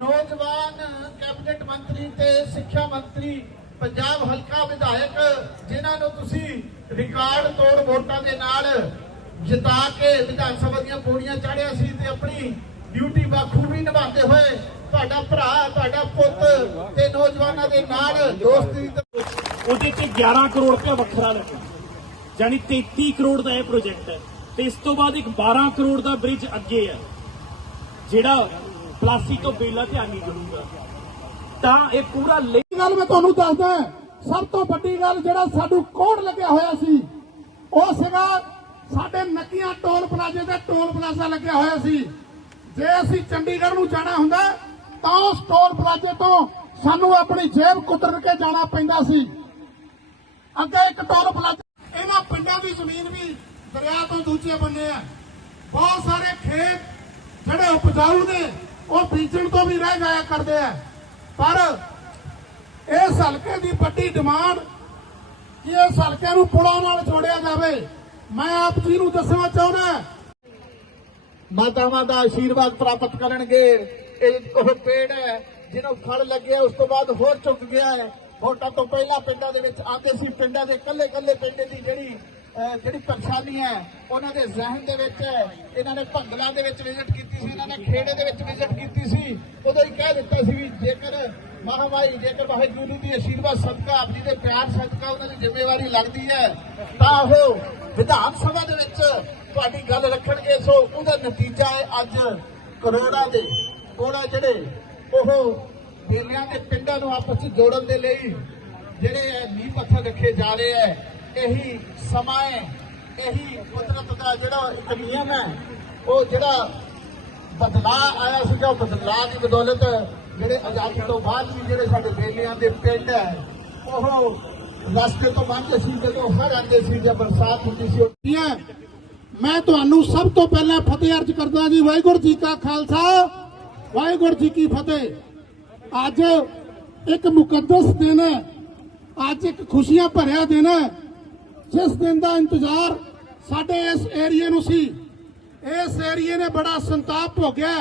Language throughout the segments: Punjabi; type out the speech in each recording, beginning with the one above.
ਨੌਜਵਾਨ ਕੈਬਨਿਟ ਮੰਤਰੀ ਤੇ ਸਿੱਖਿਆ ਮੰਤਰੀ, ਪੰਜਾਬ ਹਲਕਾ ਵਿਧਾਇਕ, ਜਿਨ੍ਹਾਂ ਨੂੰ ਤੁਸੀਂ ਰਿਕਾਰਡ ਤੋੜ ਵੋਟਾਂ ਦੇ ਨਾਲ ਜਿਤਾ ਕੇ ਵਿਧਾਨ ਸਭਾ ਦੀਆਂ ਪੌੜੀਆਂ ਚਾੜਿਆ ਸੀ ਤੇ ਆਪਣੀ ਡਿਊਟੀ ਬਾਖੂਬੀ ਨਿਭਾਉਂਦੇ ਹੋਏ ਤੁਹਾਡਾ ਭਰਾ ਤੁਹਾਡਾ ਪੁੱਤ ਤੇ ਨੌਜਵਾਨਾਂ ਦੇ ਨਾਲ ਦੋਸਤੀ ਤੇ ਉਹਦੇ ਚ 11 ਕਰੋੜ ਰੁਪਏ ਵੱਖਰਾ ਲੱਗਿਆ ਯਾਨੀ 33 ਕਰੋੜ ਦਾ ਇਹ ਪ੍ਰੋਜੈਕਟ ਹੈ। ਤੇ ਇਸ ਤੋਂ ਬਾਅਦ ਇੱਕ 12 ਕਰੋੜ ਦਾ ਬ੍ਰਿਜ ਅੱਗੇ ਹੈ। ਜਿਹੜਾ ਪਲਾਸੀ ਤੋਂ ਬੇਲਾ ਧਿਆਨੀ ਕਰੂਗਾ ਤਾਂ ਇਹ ਪੂਰਾ ਗੱਲ ਮੈਂ ਤੁਹਾਨੂੰ ਦੱਸਦਾ ਸਭ ਤੋਂ ਵੱਡੀ ਗੱਲ ਜਿਹੜਾ ਸਾਨੂੰ ਕੋਡ ਲੱਗਿਆ ਹੋਇਆ ਸੀ ਉਹ ਸੀਗਾ ਸਾਡੇ ਨੱਕੀਆਂ ਟੋਲ ਪਲਾਜ਼ੇ ਤੇ ਟੋਲ ਪਲਾਜ਼ਾ ਲੱਗਿਆ ਹੋਇਆ ਸੀ। ਜੇ ਅਸੀਂ ਚੰਡੀਗੜ੍ਹ ਨੂੰ ਜਾਣਾ ਹੁੰਦਾ, ਤਾਂ ਉਸ ਟੋਲ ਪਲਾਜ਼ੇ ਤੋਂ ਸਾਨੂੰ ਆਪਣੀ ਜੇਬ ਕੁਤਰ ਕੇ ਜਾਣਾ ਪੈਂਦਾ ਸੀ। ਅੱਗੇ ਇੱਕ ਟੋਲ ਪਲਾਜ਼ਾ, ਇਹਨਾਂ ਪਿੰਡਾਂ ਦੀ ਜ਼ਮੀਨ ਵੀ ਦਰਿਆ ਤੋਂ ਦੂਜੇ ਬੰਨੇ ਆ। ਬਹੁਤ ਸਾਰੇ ਖੇਤ ਜਿਹੜੇ ਉਪਜਾਊ ਨੇ, ਉਹ ਬੀਜਣ ਤੋਂ ਵੀ ਰਹਿ ਜਾਇਆ ਕਰਦੇ ਆ। ਪਰ ਇਸ ਹਲਕੇ ਦੀ ਵੱਡੀ ਡਿਮਾਂਡ ਕਿ ਇਸ ਹਲਕੇ ਨੂੰ ਪੁਲਾਂ ਨਾਲ ਜੋੜਿਆ ਜਾਵੇ। ਮੈਂ ਆਪ ਜੀ ਨੂੰ ਦੱਸਣਾ ਚਾਹੁੰਦਾ ਮਾਤਾਵਾਂ ਦਾ ਆਸ਼ੀਰਵਾਦ ਪ੍ਰਾਪਤ ਕਰਨਗੇ। ਇਹ ਉਹ ਪੇੜ ਹੈ, ਜਿਹਨੂੰ ਫੜ ਲੱਗਿਆ ਉਸ ਤੋਂ ਬਾਅਦ ਹੋਰ ਚੁੱਕ ਗਿਆ ਹੈ। ਵੋਟਾਂ ਤੋਂ ਪਹਿਲਾਂ ਪਿੰਡਾਂ ਦੇ ਵਿੱਚ ਆਉਂਦੇ ਸੀ ਪਿੰਡਾਂ ਦੇ ਕੱਲੇ ਕੱਲੇ ਪਿੰਡ ਦੀ ਜਿਹੜੀ ਜਿਹੜੀ ਪਰੇਸ਼ਾਨੀ ਹੈ, ਉਹਨਾਂ ਦੇ ਜ਼ਿਹਨ ਦੇ ਵਿੱਚ ਇਹਨਾਂ ਨੇ ਭੰਗਲਾਂ ਦੇ ਵਿੱਚ ਵਿਜ਼ਿਟ ਕੀਤੀ ਸੀ, ਇਹਨਾਂ ਨੇ ਖੇੜੇ ਦੇ ਵਿੱਚ ਵਿਜ਼ਿਟ ਕੀਤੀ ਸੀ। ਉਦੋਂ ਹੀ ਕਹਿ ਦਿੱਤਾ ਸੀ ਵੀ ਜੇਕਰ ਮਹਾਮਾਈ, ਜੇਕਰ ਵਾਹਿਗੁਰੂ ਦੀ ਆਸ਼ੀਰਵਾਦ ਸਦਕਾ, ਆਪ ਜੀ ਦੇ ਪਿਆਰ ਸਦਕਾ ਉਹਨਾਂ ਦੀ ਜ਼ਿੰਮੇਵਾਰੀ ਲੱਗਦੀ ਹੈ, ਤਾਂ ਉਹ ਵਿਧਾਨ ਸਭਾ ਦੇ ਵਿੱਚ ਤੁਹਾਡੀ ਗੱਲ ਰੱਖਣਗੇ। ਸੋ ਉਹਦਾ ਨਤੀਜਾ ਹੈ ਅੱਜ ਕਰੋੜਾਂ ਦੇ ਕਰੋੜਾਂ ਜਿਹੜੇ ਉਹ ਮੇਲਿਆਂ ਦੇ ਪਿੰਡਾਂ ਨੂੰ ਆਪਸ ਵਿੱਚ ਜੋੜਨ ਦੇ ਲਈ ਜਿਹੜੇ ਇਹ ਨੀਂਹ ਪੱਥਰ ਰੱਖੇ ਜਾ ਰਹੇ ਹੈ। ਇਹੀ ਸਮਾਂ ਹੈ, ਇਹੀ ਕੁਦਰਤ ਦਾ ਜਿਹੜਾ ਇੱਕ ਨਿਯਮ ਹੈ, ਉਹ ਜਿਹੜਾ ਬਦਲਾਅ ਆਇਆ ਸੀਗਾ ਉਹ ਬਦਲਾਅ ਦੀ ਬਦੌਲਤ ਜਿਹੜੇ ਆਜ਼ਾਦੀ ਤੋਂ ਬਾਅਦ ਵੀ ਜਿਹੜੇ ਸਾਡੇ ਬੇਲਿਆਂ ਦੇ ਪਿੰਡ ਹੈ, ਉਹ ਰਸਤੇ ਤੋਂ ਲੰਘਦੇ ਸੀ, ਜਦੋਂ ਹਰ ਆਉਂਦੇ ਸੀ, ਜਾਂ ਬਰਸਾਤ ਹੁੰਦੀ ਸੀ, ਉਹ ਹੈ? ਮੈਂ ਤੁਹਾਨੂੰ ਸਭ ਤੋਂ ਪਹਿਲਾਂ ਫਤਿਹ ਅਰਜ ਕਰਦਾ ਜੀ, ਵਾਹਿਗੁਰੂ ਜੀ ਕਾ ਖਾਲਸਾ, ਵਾਹਿਗੁਰੂ ਜੀ ਕੀ ਫਤਿਹ। ਅੱਜ ਇੱਕ ਮੁਕੱਦਸ ਦਿਨ ਹੈ, ਅੱਜ ਇੱਕ ਖੁਸ਼ੀਆਂ ਭਰਿਆ ਦਿਨ ਹੈ ਜਿਸ ਦਿਨ ਦਾ ਇੰਤਜ਼ਾਰ ਸਾਡੇ ਇਸ ਏਰੀਏ ਨੂੰ ਸੀ, ਇਸ ਏਰੀਏ ਨੇ ਬੜਾ ਸੰਤਾਪ ਭੋਗਿਆ।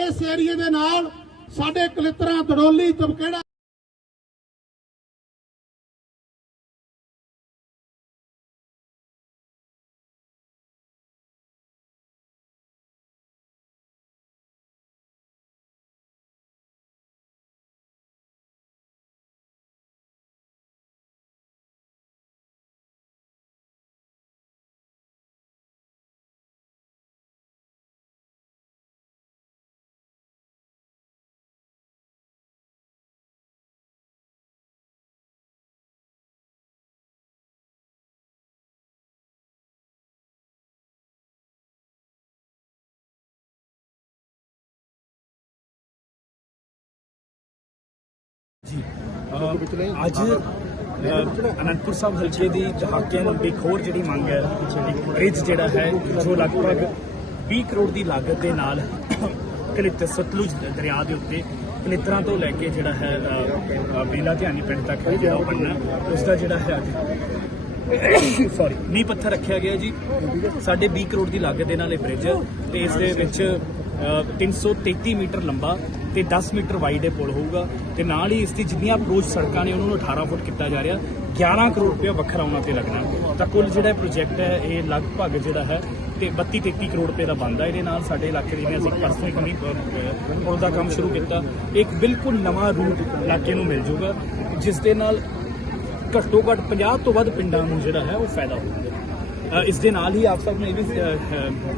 ਇਸ ਏਰੀਏ ਦੇ ਨਾਲ ਸਾਡੇ ਕਲਿੱਤਰਾਂ, ਦੜੋਲੀ, ਚਮਕੇੜਾ ਅਹ ਅੱਜ ਅਨੰਦਪੁਰ ਸਾਹਿਬ ਹਲਕੇ ਦੀ ਦਹਾਕਿਆਂ ਨੂੰ ਇੱਕ ਹੋਰ ਜਿਹੜੀ ਮੰਗ ਹੈ ਇੱਕ ਬ੍ਰਿਜ ਜਿਹੜਾ ਹੈ ਜੋ ਲਗਭਗ 20 ਕਰੋੜ ਦੀ ਲਾਗਤ ਦੇ ਨਾਲ ਕਲਿੱਤ ਸਤਲੁਜ ਦਰਿਆ ਦੇ ਉੱਤੇ ਕਲਿੱਤਰਾਂ ਤੋਂ ਲੈ ਕੇ ਜਿਹੜਾ ਹੈ ਬੇਲਾ ਧਿਆਨੀ ਪਿੰਡ ਤੱਕ ਜਿਹੜਾ ਉਹ ਬਣਨਾ ਉਸ ਦਾ ਜਿਹੜਾ ਹੈ ਅੱਜ ਸੌਰੀ ਨੀਂਹ ਪੱਥਰ ਰੱਖਿਆ ਗਿਆ ਜੀ। ਸਾਡੇ 20 ਕਰੋੜ ਦੀ ਲਾਗਤ ਦੇ ਨਾਲ ਇਹ ਬ੍ਰਿਜ ਤੇ ਇਸ ਦੇ ਵਿੱਚ ਅ, 333 ਮੀਟਰ ਲੰਬਾ ਤੇ 10 ਮੀਟਰ ਵਾਈਡ ਇਹ ਪੁਲ ਹੋਊਗਾ ਤੇ ਨਾਲ ਹੀ ਇਸ ਦੀ ਜਿੰਨੀਆਂ ਅਪਰੋਚ ਸੜਕਾਂ ਨੇ ਉਹਨਾਂ ਨੂੰ 18 ਫੁੱਟ ਕੀਤਾ ਜਾ ਰਿਹਾ। 11 ਕਰੋੜ ਰੁਪਏ ਵੱਖਰਾ ਉਹਨਾਂ ਤੇ ਲੱਗਣਾ। ਤਾਂ ਕੁੱਲ ਜਿਹੜਾ ਪ੍ਰੋਜੈਕਟ ਹੈ, ਇਹ ਲਗਭਗ ਜਿਹੜਾ ਹੈ ਤੇ 32 33 ਕਰੋੜ ਰੁਪਏ ਦਾ ਬਣਦਾ ਇਹਦੇ ਨਾਲ ਸਾਡੇ ਇਲਾਕੇ ਦੇ ਜਿਵੇਂ ਅਸੀਂ ਪਰਸੋਂ ਇੱਕ ਨਹੀਂ ਪੁਲ ਦਾ ਕੰਮ ਸ਼ੁਰੂ ਕੀਤਾ। ਇੱਕ ਬਿਲਕੁਲ ਨਵਾਂ ਰੂਟ ਇਲਾਕੇ ਨੂੰ ਮਿਲ ਜਾਊਗਾ ਜਿਸ ਦੇ ਨਾਲ ਘੱਟੋ ਘੱਟ 50 ਤੋਂ ਵੱਧ ਪਿੰਡਾਂ ਨੂੰ ਜਿਹੜਾ ਹੈ ਉਹ ਫਾਇਦਾ ਹੋਊਗਾ। ਇਸ ਦੇ ਨਾਲ ਹੀ ਆਪ ਸਭ ਨੂੰ ਇਹ ਵੀ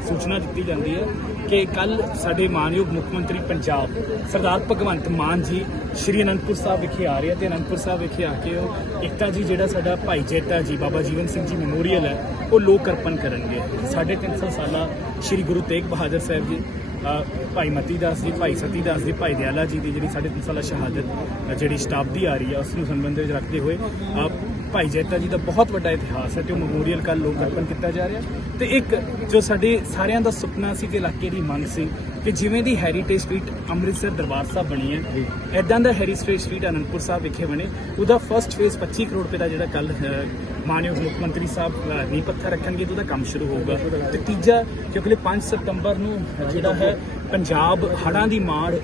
ਸੂਚਨਾ ਦਿੱਤੀ ਜਾਂਦੀ ਹੈ ਕਿ ਕੱਲ ਸਾਡੇ ਮਾਨਯੋਗ ਮੁੱਖ ਮੰਤਰੀ ਪੰਜਾਬ, ਸਰਦਾਰ ਭਗਵੰਤ ਮਾਨ ਜੀ ਸ਼੍ਰੀ ਅਨੰਦਪੁਰ ਸਾਹਿਬ ਵਿਖੇ ਆ ਰਹੇ ਆ ਤੇ ਅਨੰਦਪੁਰ ਸਾਹਿਬ ਵਿਖੇ ਆ ਕੇ ਉਹ ਇੱਕਤਾ ਜੀ, ਜਿਹੜਾ ਸਾਡਾ ਭਾਈ ਜੇਤਾ ਜੀ, ਬਾਬਾ ਜੀਵਨ ਸਿੰਘ ਜੀ ਮੈਮੋਰੀਅਲ ਹੈ, ਉਹ ਲੋਕ ਅਰਪਣ ਕਰਨਗੇ। ਸਾਢੇ ਤਿੰਨ ਸੌ ਸਾਲਾ ਸ਼੍ਰੀ ਗੁਰੂ ਤੇਗ ਬਹਾਦਰ ਸਾਹਿਬ ਜੀ ਭਾਈ ਮਤੀ ਦਾਸ ਜੀ, ਭਾਈ ਸਤੀ ਦਾਸ ਜੀ, ਭਾਈ ਦਿਆਲਾ ਜੀ ਦੀ ਜਿਹੜੀ ਸਾਢੇ ਤਿੰਨ ਸਾਲਾ ਸ਼ਹਾਦਤ ਜਿਹੜੀ ਸ਼ਤਾਬਦੀ ਆ ਰਹੀ ਹੈ ਉਸ ਨੂੰ ਸੰਬੰਧ ਵਿੱਚ ਰੱਖਦੇ ਹੋਏ ਭਾਈ ਜੈਤਾ ਜੀ ਦਾ ਬਹੁਤ ਵੱਡਾ ਇਤਿਹਾਸ ਹੈ ਤੇ ਉਹ ਮੈਮੋਰੀਅਲ ਕੱਲ ਲੋਕ ਅਰਪਣ ਕੀਤਾ ਜਾ ਰਿਹਾ। ਤੇ ਇੱਕ ਜੋ ਸਾਡੇ ਸਾਰਿਆਂ ਦਾ ਸੁਪਨਾ ਸੀ ਤੇ ਇਲਾਕੇ ਦੀ ਮੰਗ ਸੀ ਕਿ ਜਿਵੇਂ ਦੀ ਹੈਰੀਟੇਜ ਸਟਰੀਟ ਅੰਮ੍ਰਿਤਸਰ ਦਰਬਾਰ ਸਾਹਿਬ ਬਣੀ ਹੈ ਐਦਾਂ ਦਾ ਹੈਰੀਟੇਜ ਸਟਰੀਟ ਅਨੰਦਪੁਰ ਸਾਹਿਬ ਵਿਖੇ ਬਣੇ। ਉਹਦਾ ਫਰਸਟ ਫੇਜ਼ 25 ਕਰੋੜ ਰੁਪਏ ਦਾ ਜਿਹੜਾ ਕੱਲ ਮਾਨਯੋਗ ਮੁੱਖ ਮੰਤਰੀ ਸਾਹਿਬ ਨੀਂਹ ਪੱਥਰ ਰੱਖਣਗੇ ਤੇ ਉਹਦਾ ਕੰਮ ਸ਼ੁਰੂ ਹੋਊਗਾ। ਤੇ ਤੀਜਾ ਕਿ ਅਗਲੇ 5 ਸਤੰਬਰ ਨੂੰ ਜਿਹੜਾ ਹੈ ਪੰਜਾਬ ਹੜ੍ਹਾਂ ਦੀ ਮਾਰ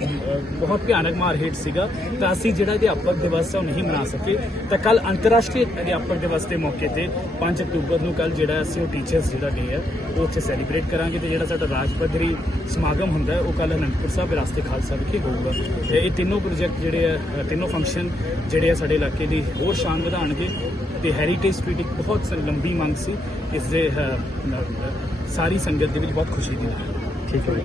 ਬਹੁਤ ਭਿਆਨਕ ਮਾਰ ਹੇਠ ਸੀਗਾ, ਤਾਂ ਅਸੀਂ ਜਿਹੜਾ ਅਧਿਆਪਕ ਦਿਵਸ ਹੈ ਉਹ ਨਹੀਂ ਮਨਾ ਸਕੇ। ਤਾਂ ਕੱਲ ਅੰਤਰਰਾਸ਼ਟਰੀ ਅਧਿਆਪਕ ਦਿਵਸ ਦੇ ਮੌਕੇ ਤੇ 5 ਅਕਤੂਬਰ ਨੂੰ ਕੱਲ ਜਿਹੜਾ ਅਸੀਂ ਉਹ ਟੀਚਰਸ ਜਿਹੜਾ ਡੇ ਹੈ ਉਹ ਉੱਥੇ ਸੈਲੀਬ੍ਰੇਟ ਕਰਾਂਗੇ ਤੇ ਜਿਹੜਾ ਸਾਡਾ ਰਾਜ ਪੱਧਰੀ ਸਮਾਗਮ ਹੁੰਦਾ ਉਹ ਕੱਲ ਅਨੰਦਪੁਰ ਸਾਹਿਬ ਵਿਰਾਸਤੇ ਖਾਲਸਾ ਵਿਖੇ ਹੋਊਗਾ। ਤੇ ਇਹ ਤਿੰਨੋਂ ਪ੍ਰੋਜੈਕਟ ਜਿਹੜੇ ਆ ਤਿੰਨੋਂ ਫੰਕਸ਼ਨ ਜਿਹੜੇ ਆ ਸਾਡੇ ਇਲਾਕੇ ਦੀ ਹੋਰ ਸ਼ਾਨ ਵਧਾਉਣਗੇ ਤੇ ਹੈਰੀਟੇਜ ਸਟਰੀਟ ਇੱਕ ਬਹੁਤ ਸ- ਲੰਬੀ ਮੰਗ ਸੀ, ਇਸ ਦੇ ਸਾਰੀ ਸੰਗਤ ਦੇ ਵਿੱਚ ਬਹੁਤ ਖੁਸ਼ੀ ਦੀ ਲਹਿਰ। ਹੈ। ਠੀਕ ਹੈ।